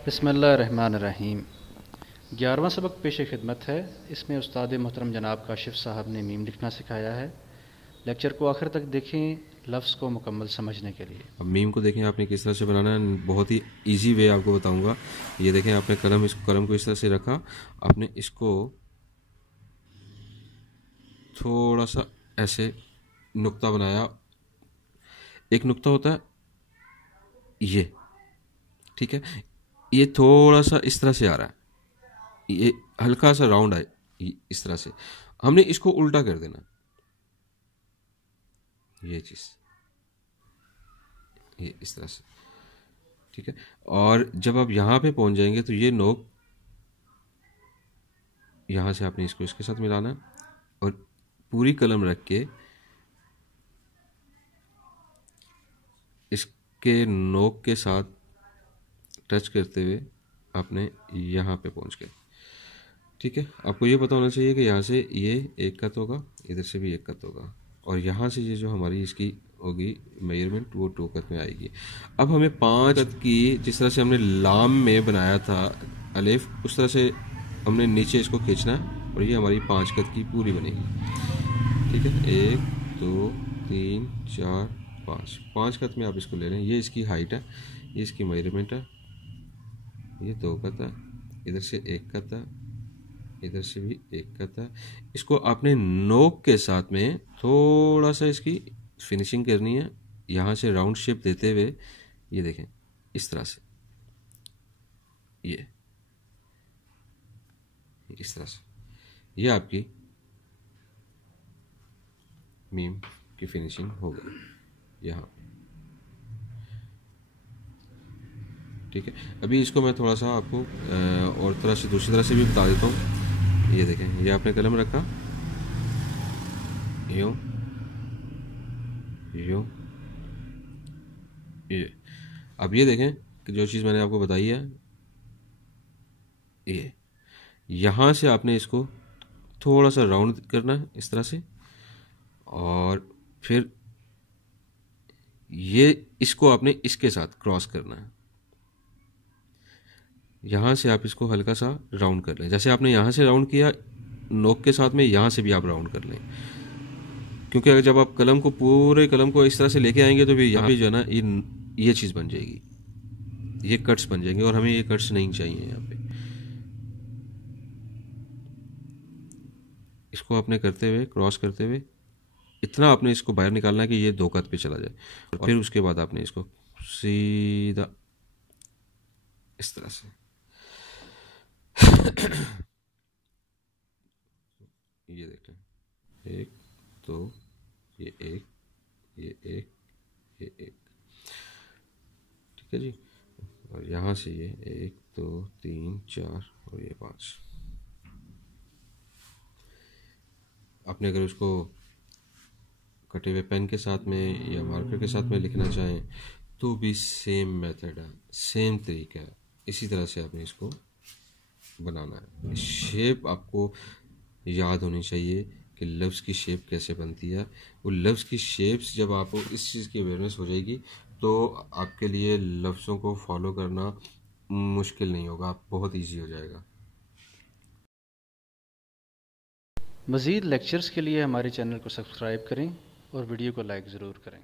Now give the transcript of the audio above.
बिस्मिल्लाहिर्रहमानिर्रहीम। 11वां सबक पेश खिदमत है। इसमें उस्ताद मोहतरम जनाब काशिफ साहब ने मीम लिखना सिखाया है। लेक्चर को आखिर तक देखें लफ्ज़ को मुकम्मल समझने के लिए। अब मीम को देखें आपने किस तरह से बनाना है, बहुत ही इजी वे आपको बताऊंगा। ये देखें, आपने कलम को इस तरह से रखा, आपने इसको थोड़ा सा ऐसे नुक्ता बनाया। एक नुक्ता होता है ये, ठीक है, ये थोड़ा सा इस तरह से आ रहा है, ये हल्का सा राउंड है इस तरह से। हमने इसको उल्टा कर देना, ये चीज ये इस तरह से, ठीक है। और जब आप यहां पे पहुंच जाएंगे तो ये नोक यहां से आपने इसको इसके साथ मिलाना और पूरी कलम रख के इसके नोक के साथ टच करते हुए आपने यहाँ पे पहुंच गए, ठीक है। आपको ये पता होना चाहिए कि यहाँ से ये एक कत होगा, इधर से भी एक कत होगा, और यहाँ से ये जो हमारी इसकी होगी मेजरमेंट वो 2 कत में आएगी। अब हमें 5 कत की, जिस तरह से हमने लाम में बनाया था अलिफ, उस तरह से हमने नीचे इसको खींचना है और ये हमारी 5 कत की पूरी बनेगी, ठीक है। 1 2 3 4 5, 5 कत में आप इसको ले रहे हैं। ये इसकी हाइट है, ये इसकी मेजरमेंट है, ये 2 कत है, इधर से 1 कत है, इधर से भी 1 कत है। इसको आपने नोक के साथ में थोड़ा सा इसकी फिनिशिंग करनी है, यहाँ से राउंड शेप देते हुए, ये देखें इस तरह से, ये इस तरह से, ये आपकी मीम की फिनिशिंग हो गई यहाँ, ठीक है। अभी इसको मैं थोड़ा सा आपको और तरह से, दूसरी तरह से भी बता देता हूँ। ये देखें, ये आपने कलम रखा, यूँ यूँ, ये। अब ये देखें कि जो चीज़ मैंने आपको बताई है, ये यहाँ से आपने इसको थोड़ा सा राउंड करना है इस तरह से, और फिर ये इसको आपने इसके साथ क्रॉस करना है। यहाँ से आप इसको हल्का सा राउंड कर लें, जैसे आपने यहाँ से राउंड किया नोक के साथ में, यहाँ से भी आप राउंड कर लें, क्योंकि अगर जब आप पूरे कलम को इस तरह से लेके आएंगे तो फिर यहाँ पे जो है ना ये चीज़ बन जाएगी, ये कट्स बन जाएंगे, और हमें ये कट्स नहीं चाहिए यहाँ पे। इसको आपने करते हुए, क्रॉस करते हुए, इतना आपने इसको बाहर निकालना है कि ये 2 कत पे चला जाए, और फिर उसके बाद आपने इसको सीधा इस तरह से ये देखते हैं, 1 2, ये 1, ये 1, ये 1, ठीक है जी। और यहाँ से ये 1 2 3 4 और ये 5। आपने अगर उसको कटे हुए पेन के साथ में या मार्कर के साथ में लिखना चाहें तो भी सेम मेथड है, सेम तरीका है, इसी तरह से आपने इसको बनाना है। शेप आपको याद होनी चाहिए कि लफ्ज़ की शेप कैसे बनती है। वो लफ्ज़ की शेप्स जब आपको इस चीज़ की अवेयरनेस हो जाएगी तो आपके लिए लफ्ज़ों को फॉलो करना मुश्किल नहीं होगा, आप बहुत ईजी हो जाएगा। मज़ीद लेक्चर्स के लिए हमारे चैनल को सब्सक्राइब करें और वीडियो को लाइक ज़रूर करें।